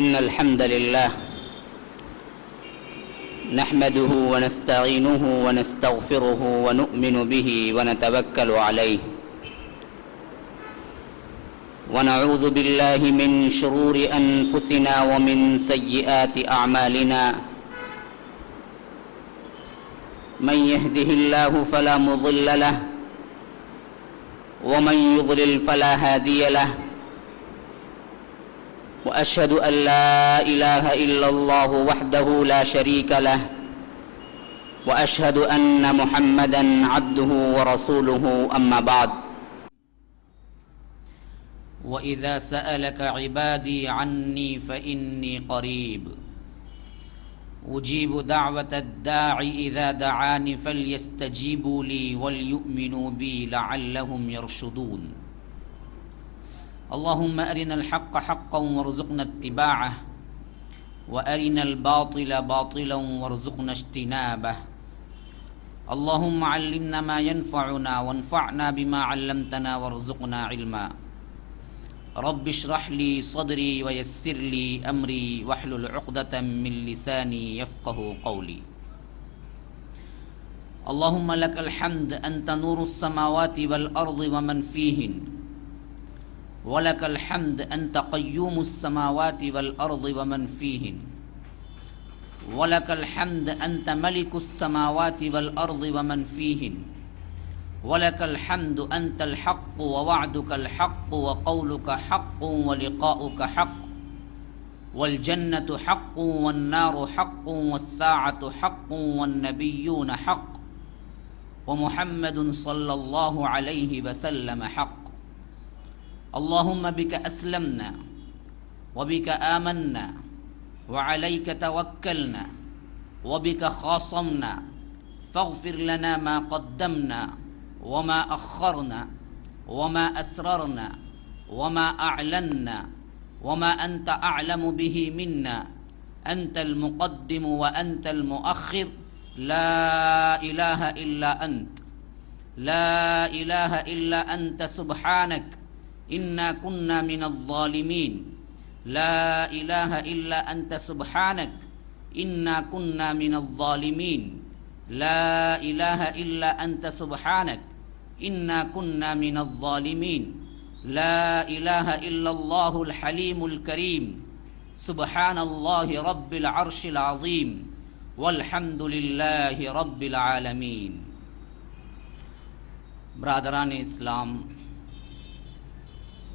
إن الحمد لله نحمده ونستعينه ونستغفره ونؤمن به ونتوكل عليه ونعوذ بالله من شرور أنفسنا ومن سيئات أعمالنا من يهده الله فلا مضل له ومن يضلل فلا هادي له وأشهد أن لا إله إلا الله وحده لا شريك له وأشهد أن محمدًا عبده ورسوله أما بعد وإذا سألك عبادي عني فإني قريب أجيب دعوة الداع إذا دعاني فليستجيبوا لي وليؤمنوا بي لعلهم يرشدون اللهم أرنا الحق حقا وارزقنا اتباعه وأرنا الباطل باطلا وارزقنا اجتنابه اللهم علمنا ما ينفعنا وانفعنا بما علمتنا وارزقنا علما رب اشرح لي صدري ويسر لي أمري واحلل عقدة من لساني يفقه قولي اللهم لك الحمد أنت نور السماوات والأرض ومن فيهن ولك الحمد أنت قيوم السماوات والأرض ومن فيهن ولك الحمد أنت ملك السماوات والأرض ومن فيهن ولك الحمد أنت الحق ووعدك الحق وقولك حق ولقاؤك حق والجنة حق والنار حق والساعة حق والنبيون حق ومحمد صلى الله عليه وسلم حق اللهم بك أسلمنا وبك آمنا وعليك توكلنا وبك خاصمنا فاغفر لنا ما قدمنا وما أخرنا وما أسررنا وما أعلنا وما أنت أعلم به منا أنت المقدم وأنت المؤخر لا إله إلا أنت لا إله إلا أنت سبحانك إنا كنا من الظالمين لا إله إلا أنت سبحانك إنا كنا من الظالمين لا إله إلا أنت سبحانك إنا كنا من الظالمين لا إله إلا الله الحليم الكريم سبحان الله رب العرش العظيم والحمد لله رب العالمين برادران اسلام،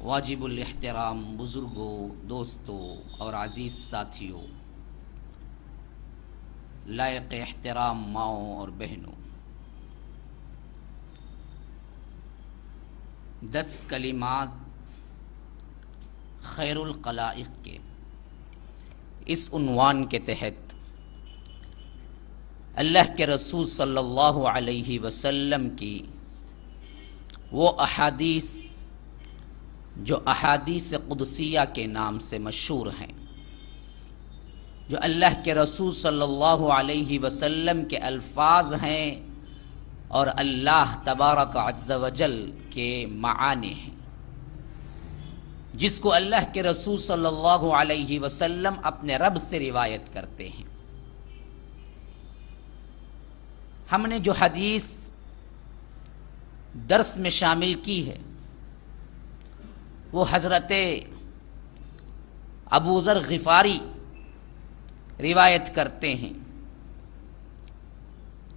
واجب الاحترام بزرگوں، دوستوں اور عزیز ساتھیوں، لائق احترام ماؤں اور بہنوں، 10 کلمات خیر الخلائق کے اس عنوان کے تحت اللہ کے رسول صلی اللہ علیہ وسلم کی وہ احادیث جو احادیث قدسیہ کے نام سے مشہور ہیں، جو اللہ کے رسول صلی اللہ علیہ وسلم کے الفاظ ہیں اور اللہ تبارک عز و جل کے معانی ہیں، جس کو اللہ کے رسول صلی اللہ علیہ وسلم اپنے رب سے روایت کرتے ہیں۔ ہم نے جو حدیث درس میں شامل کی ہے وہ حضرت ابو ذر غفاری روایت کرتے ہیں،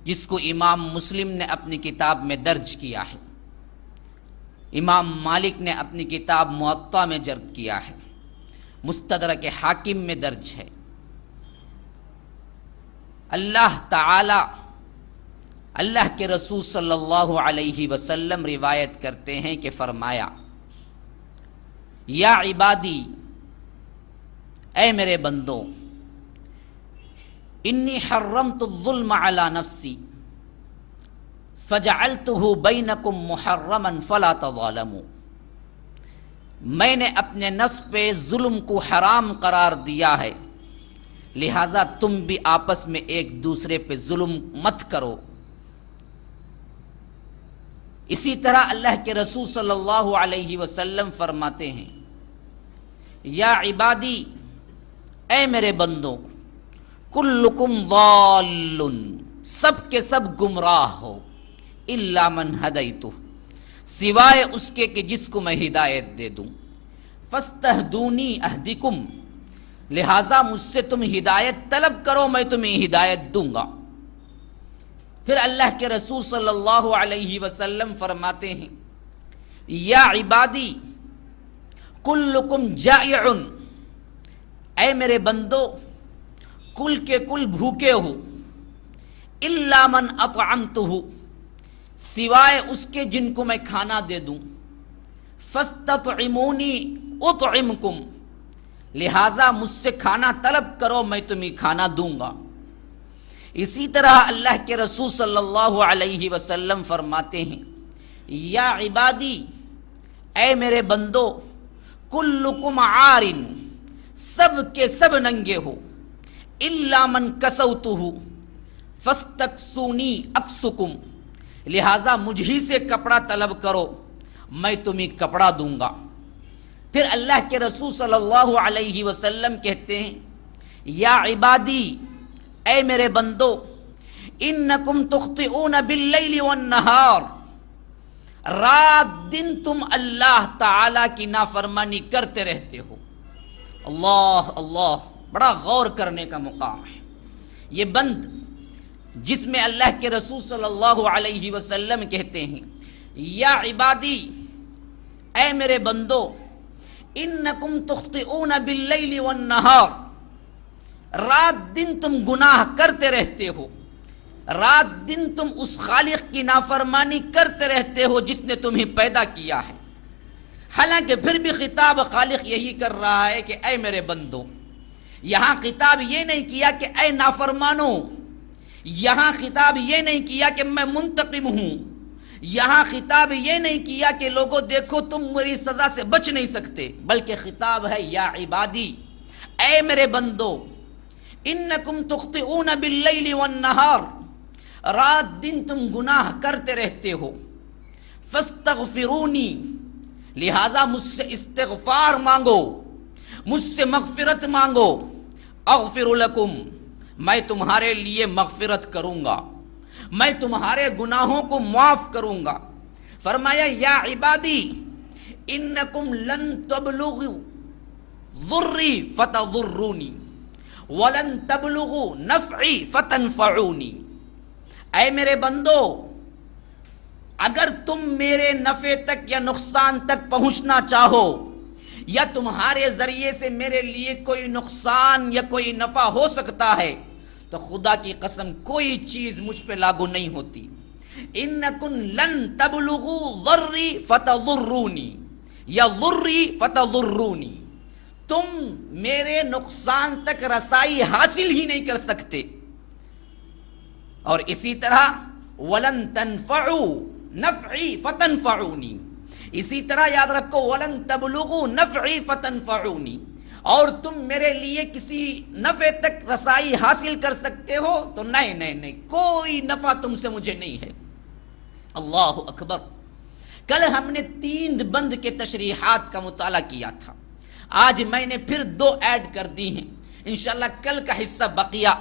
جس کو امام مسلم نے اپنی کتاب میں درج کیا ہے، امام مالک نے اپنی کتاب موطا میں درج کیا ہے، مستدرک حاکم میں درج ہے۔ اللہ تعالی اللہ کے رسول صلی اللہ علیہ وسلم روایت کرتے ہیں کہ فرمایا، یا عبادی، اے میرے بندوں، انی حرمت الظلم علی نفسی فجعلتہ بینکم محرما فلا تظالموا، میں نے اپنے نفس پہ ظلم کو حرام قرار دیا ہے، لہذا تم بھی آپس میں ایک دوسرے پہ ظلم مت کرو۔ اسی طرح اللہ کے رسول صلی اللہ علیہ وسلم فرماتے ہیں، یا عبادی اے میرے بندوں کلکم ضال، سب کے سب گمراہ ہو، الا من ہدیتہ، سوائے اس کے کہ جس کو میں ہدایت دے دوں، فاستہدونی اہدکم، لہٰذا مجھ سے تم ہدایت طلب کرو، میں تمہیں ہدایت دوں گا۔ پھر اللہ کے رسول صلی اللہ علیہ وسلم فرماتے ہیں یا عبادی کلکم جائع، اے میرے بندو کل کے کل بھوکے ہو، الا من اطعمتہ، سوائے اس کے جن کو میں کھانا دے دوں، فاستطعمونی اطعمکم، لہٰذا مجھ سے کھانا طلب کرو، میں تمہیں کھانا دوں گا۔ اسی طرح اللہ کے رسول صلی اللہ علیہ وسلم فرماتے ہیں یا عبادی، اے میرے بندو کلکم عار، سب کے سب ننگے ہو، الا من کسوتہ فاستکسونی اکسکم، لہٰذا مجھ ہی سے کپڑا طلب کرو، میں تمہیں کپڑا دوں گا۔ پھر اللہ کے رسول صلی اللہ علیہ وسلم کہتے ہیں یا عبادی، اے میرے بندو انکم تخطئون باللیل والنہار، رات دن تم اللہ تعالی کی نافرمانی کرتے رہتے ہو۔ اللہ اللہ، بڑا غور کرنے کا مقام ہے یہ بند جس میں اللہ کے رسول صلی اللہ علیہ وسلم کہتے ہیں یا عبادی، اے میرے بندو انکم تخطئون باللیل والنہار، رات دن تم گناہ کرتے رہتے ہو، رات دن تم اس خالق کی نافرمانی کرتے رہتے ہو جس نے تمہیں پیدا کیا ہے۔ حالانکہ پھر بھی خطاب خالق یہی کر رہا ہے کہ اے میرے بندو، یہاں خطاب یہ نہیں کیا کہ اے نافرمانو، یہاں خطاب یہ نہیں کیا کہ میں منتقم ہوں، یہاں خطاب یہ نہیں کیا کہ لوگوں دیکھو تم میری سزا سے بچ نہیں سکتے، بلکہ خطاب ہے یا عبادی، اے میرے بندو انکم تخطئون باللیل والنہار، رات دن تم گناہ کرتے رہتے ہو، فاستغفرونی، لہٰذا مجھ سے استغفار مانگو، مجھ سے مغفرت مانگو، اغفر لکم، میں تمہارے لیے مغفرت کروں گا، میں تمہارے گناہوں کو معاف کروں گا۔ فرمایا یا عبادی انکم لن تبلغوا ضری فتضرونی وَلَن تَبْلُغُوا نَفْعِي فَتَنْفَعُونِي، اے میرے بندو اگر تم میرے نفع تک یا نقصان تک پہنچنا چاہو، یا تمہارے ذریعے سے میرے لیے کوئی نقصان یا کوئی نفع ہو سکتا ہے، تو خدا کی قسم کوئی چیز مجھ پہ لاگو نہیں ہوتی۔ اِنَّكُمْ لَن تَبْلُغُوا ضَرِّي فَتَضُرُّونِي یا ضُرِّي فَتَضُرُّونِي، تم میرے نقصان تک رسائی حاصل ہی نہیں کر سکتے۔ اور اسی طرح وَلَن تَنْفَعُوا نَفْعِي فَتَنْفَعُونِي، اسی طرح یاد رکھو وَلَن تَبْلُغُوا نَفْعِي فَتَنْفَعُونِي، اور تم میرے لیے کسی نفع تک رسائی حاصل کر سکتے ہو تو نہیں، کوئی نفع تم سے مجھے نہیں ہے۔ اللہ اکبر۔ کل ہم نے 3 بند کے تشریحات کا مطالعہ کیا تھا، آج میں نے پھر 2 ایڈ کر دی ہیں، انشاءاللہ کل کا حصہ بقیہ،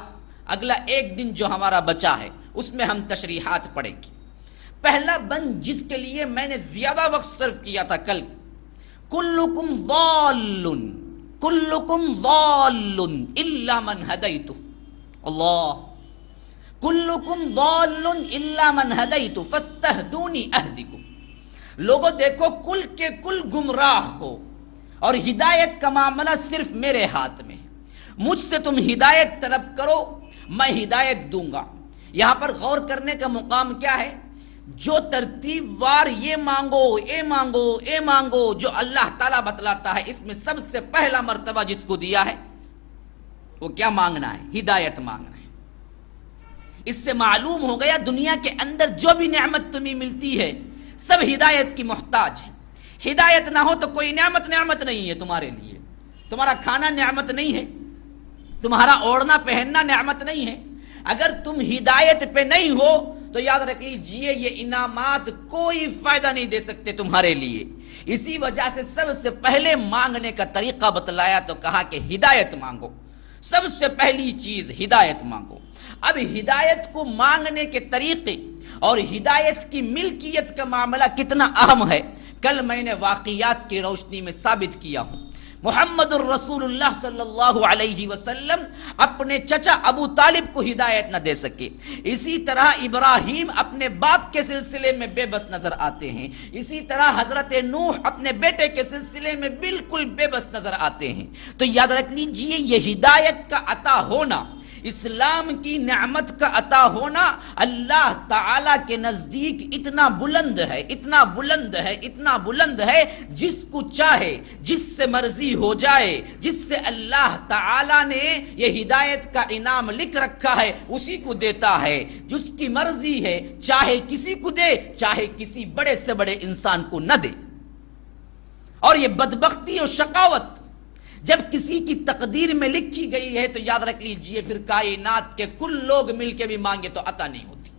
اگلا 1 دن جو ہمارا بچا ہے اس میں ہم تشریحات پڑھیں گے۔ پہلا بند جس کے لیے میں نے زیادہ وقت صرف کیا تھا کل، کلکم ضال، کلکم ضال الا من ہدیتہ، اللہ، کلکم ضال الا من ہدیتہ فاستہدونی اہدکم، لوگوں دیکھو کل کے کل گمراہ ہو، اور ہدایت کا معاملہ صرف میرے ہاتھ میں ہے، مجھ سے تم ہدایت طلب کرو، میں ہدایت دوں گا۔ یہاں پر غور کرنے کا مقام کیا ہے؟ جو ترتیب وار یہ مانگو اے مانگو اے مانگو جو اللہ تعالیٰ بتلاتا ہے، اس میں سب سے پہلا مرتبہ جس کو دیا ہے وہ کیا مانگنا ہے؟ ہدایت مانگنا ہے۔ اس سے معلوم ہو گیا دنیا کے اندر جو بھی نعمت تمہیں ملتی ہے سب ہدایت کی محتاج ہے۔ ہدایت نہ ہو تو کوئی نعمت نہیں ہے تمہارے لیے، تمہارا کھانا نعمت نہیں ہے، تمہارا اوڑھنا پہننا نعمت نہیں ہے۔ اگر تم ہدایت پہ نہیں ہو تو یاد رکھ لیجئے یہ انعامات کوئی فائدہ نہیں دے سکتے تمہارے لیے۔ اسی وجہ سے سب سے پہلے مانگنے کا طریقہ بتلایا تو کہا کہ ہدایت مانگو۔ سب سے پہلی چیز ہدایت مانگو۔ اب ہدایت کو مانگنے کے طریقے اور ہدایت کی ملکیت کا معاملہ کتنا اہم ہے، کل میں نے واقعات کی روشنی میں ثابت کیا ہوں۔ محمد الرسول اللہ صلی اللہ علیہ وسلم اپنے چچا ابو طالب کو ہدایت نہ دے سکے، اسی طرح ابراہیم اپنے باپ کے سلسلے میں بے بس نظر آتے ہیں، اسی طرح حضرت نوح اپنے بیٹے کے سلسلے میں بالکل بے بس نظر آتے ہیں۔ تو یاد رکھ لیجئے یہ ہدایت کا عطا ہونا، اسلام کی نعمت کا عطا ہونا اللہ تعالی کے نزدیک اتنا بلند ہے، اتنا بلند ہے، اتنا بلند ہے، جس کو چاہے، جس سے مرضی ہو جائے، جس سے اللہ تعالی نے یہ ہدایت کا انعام لکھ رکھا ہے اسی کو دیتا ہے، جس کی مرضی ہے چاہے کسی کو دے، چاہے کسی بڑے سے بڑے انسان کو نہ دے۔ اور یہ بدبختی اور شقاوت جب کسی کی تقدیر میں لکھی گئی ہے تو یاد رکھ لیجئے پھر کائنات کے کل لوگ مل کے بھی مانگے تو عطا نہیں ہوتی۔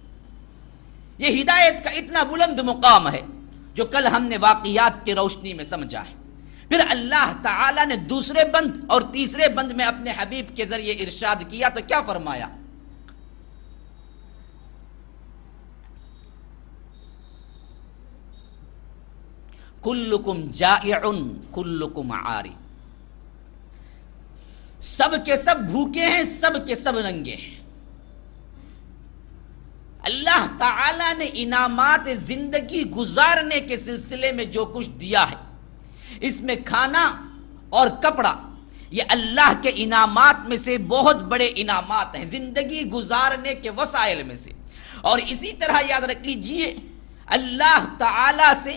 یہ ہدایت کا اتنا بلند مقام ہے جو کل ہم نے واقعات کی روشنی میں سمجھا ہے۔ پھر اللہ تعالی نے دوسرے بند اور تیسرے بند میں اپنے حبیب کے ذریعے ارشاد کیا تو کیا فرمایا؟ کلکم جائع کلکم عاری، سب کے سب بھوکے ہیں، سب کے سب ننگے ہیں۔ اللہ تعالی نے انعامات زندگی گزارنے کے سلسلے میں جو کچھ دیا ہے، اس میں کھانا اور کپڑا، یہ اللہ کے انعامات میں سے بہت بڑے انعامات ہیں، زندگی گزارنے کے وسائل میں سے۔ اور اسی طرح یاد رکھ لیجئے اللہ تعالی سے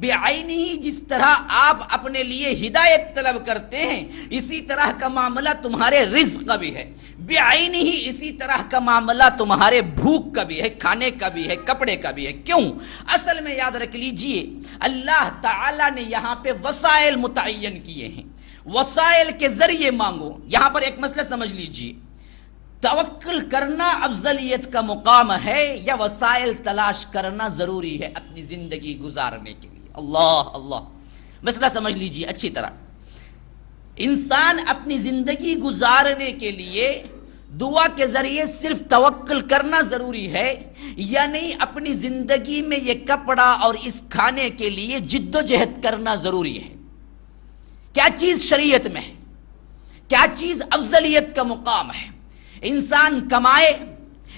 بعینہ ہی جس طرح آپ اپنے لیے ہدایت طلب کرتے ہیں، اسی طرح کا معاملہ تمہارے رزق کا بھی ہے، بعینہ ہی اسی طرح کا معاملہ تمہارے بھوک کا بھی ہے، کھانے کا بھی ہے، کپڑے کا بھی ہے۔ کیوں؟ اصل میں یاد رکھ لیجئے اللہ تعالی نے یہاں پہ وسائل متعین کیے ہیں، وسائل کے ذریعے مانگو۔ یہاں پر ایک مسئلہ سمجھ لیجئے، توکل کرنا افضلیت کا مقام ہے یا وسائل تلاش کرنا ضروری ہے اپنی زندگی گزارنے کے لیے؟ اللہ اللہ، مسئلہ سمجھ لیجئے اچھی طرح۔ انسان اپنی زندگی گزارنے کے لیے دعا کے ذریعے صرف توکل کرنا ضروری ہے یا نہیں؟ اپنی زندگی میں یہ کپڑا اور اس کھانے کے لیے جد و جہد کرنا ضروری ہے؟ کیا چیز شریعت میں ہے؟ کیا چیز افضلیت کا مقام ہے؟ انسان کمائے،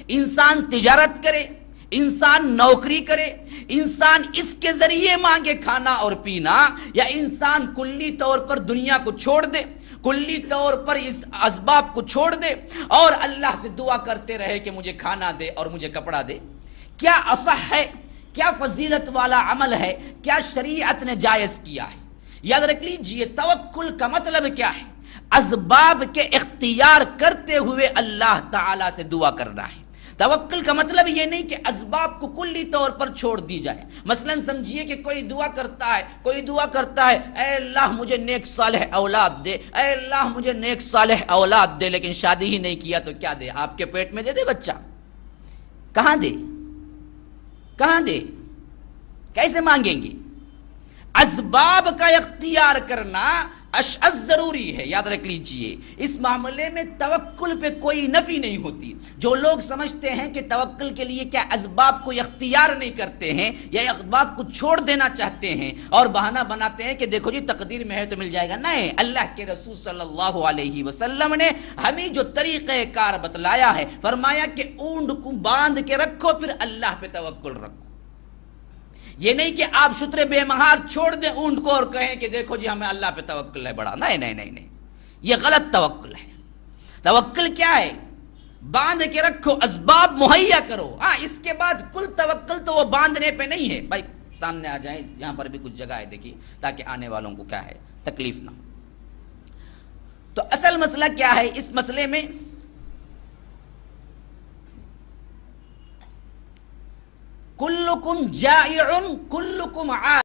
انسان تجارت کرے، انسان نوکری کرے، انسان اس کے ذریعے مانگے کھانا اور پینا، یا انسان کلی طور پر دنیا کو چھوڑ دے، کلی طور پر اس اسباب کو چھوڑ دے اور اللہ سے دعا کرتے رہے کہ مجھے کھانا دے اور مجھے کپڑا دے؟ کیا اصح ہے؟ کیا فضیلت والا عمل ہے؟ کیا شریعت نے جائز کیا ہے؟ یاد رکھ لیجئے توکل کا مطلب کیا ہے؟ اسباب کے اختیار کرتے ہوئے اللہ تعالی سے دعا کرنا ہے۔ توکل کا مطلب یہ نہیں کہ اسباب کو کلی طور پر چھوڑ دی جائے۔ مثلا سمجھیے کہ کوئی دعا کرتا ہے اے اللہ مجھے نیک صالح اولاد دے، اے اللہ مجھے نیک صالح اولاد دے، لیکن شادی ہی نہیں کیا تو کیا دے؟ آپ کے پیٹ میں دے دے بچہ؟ کہاں دے؟ کہاں دے؟ کیسے مانگیں گے؟ اسباب کا اختیار کرنا اشعث ضروری ہے۔ یاد رکھ لیجئے اس معاملے میں توکل پہ کوئی نفی نہیں ہوتی۔ جو لوگ سمجھتے ہیں کہ توکل کے لیے کیا اسباب کو اختیار نہیں کرتے ہیں یا اسباب کو چھوڑ دینا چاہتے ہیں اور بہانہ بناتے ہیں کہ دیکھو جی تقدیر میں ہے تو مل جائے گا، نہیں، اللہ کے رسول صلی اللہ علیہ وسلم نے ہمیں جو طریقہ کار بتلایا ہے، فرمایا کہ اونٹ کو باندھ کے رکھو پھر اللہ پہ توکل رکھو۔ یہ نہیں کہ آپ شتر بے مہار چھوڑ دیں اونٹ کو اور کہیں کہ دیکھو جی ہمیں اللہ پہ توکل ہے بڑا، نہیں نہیں نہیں نہیں، یہ غلط توکل ہے۔ توکل کیا ہے؟ باندھ کے رکھو، اسباب مہیا کرو۔ ہاں اس کے بعد کل توکل تو وہ باندھنے پہ نہیں ہے۔ بھائی سامنے آ جائیں، یہاں پر بھی کچھ جگہ ہے دیکھیے تاکہ آنے والوں کو کیا ہے تکلیف نہ ہو۔ تو اصل مسئلہ کیا ہے اس مسئلے میں؟ کلکم جائع کلکم عار